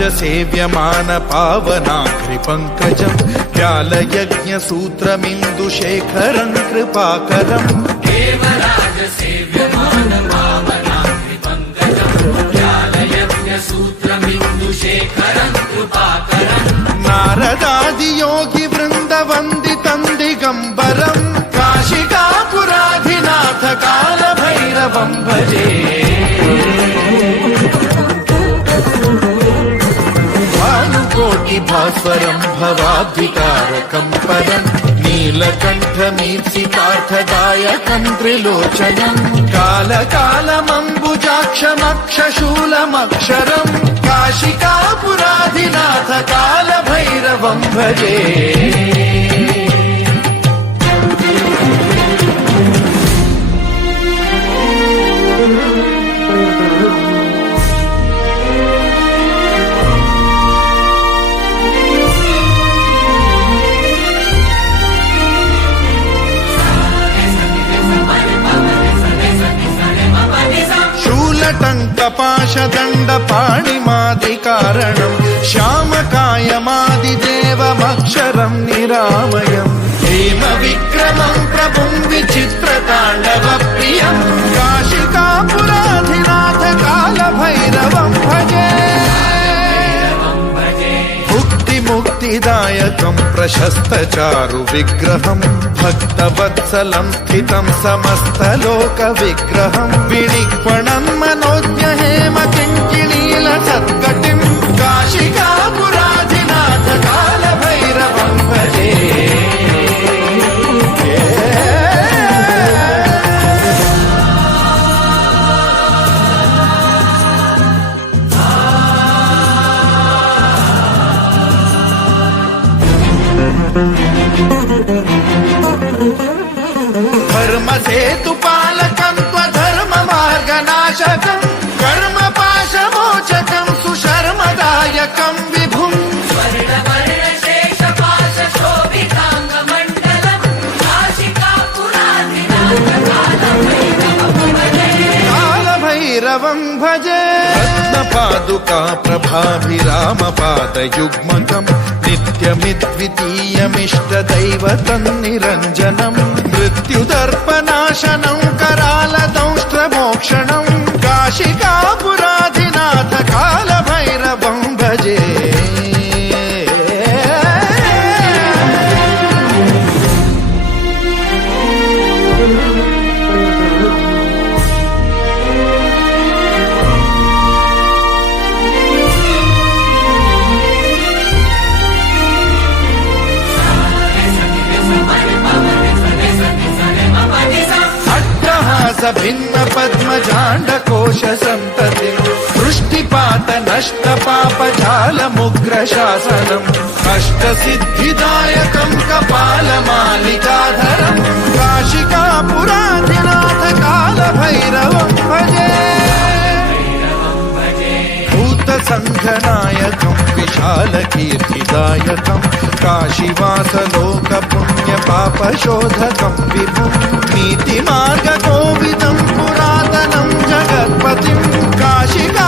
सेव्यमान पावनाघ्रिपङ्कजं व्यालयज्ञसूत्रमिन्दुशेखरं कृपाकरम् देवराज सेव्यमान पावनाघ्रिपङ्कजं व्यालयज्ञसूत्रमिन्दुशेखरं कृपाकरम् नारदादियोगि वृन्दवन्दितं दिगम्बरं काशिकापुराधिनाथ कालभैरवं भजे भास्वरं भवाद्विकारकं परं नीलकण्ठमीप्सितार्थदायकं त्रिलोचनं कालकालमम्बुजाक्षमक्षशूलमक्षरं काशिकापुराधिनाथ कालभैरवं भजे टङ्कपाशदण्डपाणिमादिकारणं श्यामकायमादिदेवमक्षरं निरामयम् हेमविक्रमं प्रभुं विचित्रताण्डवप्रियं काशिकापुराधिनाथ कालभैरवं भजे मुक्तिदायकं प्रशस्तचारु विग्रहं भक्तवत्सलं स्थितं समस्तलोकविग्रहं विनिक्वणं मनोज्ञ हेमकिङ्किणीलसत्कटिं काशिकापुराधिनाथ कालभैरवं भजे धर्मसेतुपालकं त्वधर्ममार्गनाशकं कर्मपाशमोचकं सुशर्मदायकं विभुं स्वर्णवर्णशेषपाशशोभिताङ्गमण्डलं कालभैरवं भजे रत्नपादुका प्रभाभिरामपादयुग्मकं नित्यमिद्वितीयमिष्टदैवतं निरञ्जनं मृत्युदर्पनाशनं करालदंष्ट्रमोक्षणं काशिकापुराधिनाथ कालभैरवं भजे भिन्न पद्मजाण्डकोश सन्ततिं वृष्टिपात नष्ट पापजालमुग्रशासनम् अष्टसिद्धिदायकं कपालमालिकाधरं काशिकापुराधिनाथ कालभैरवं भजे भूतसङ्घनायकं विशालकीर्तिदायकं काशीवासलोकपुण्यपापशोधकं विभुं नीतिमार्गकोविदं पुरातनं जगत्पतिं काशिका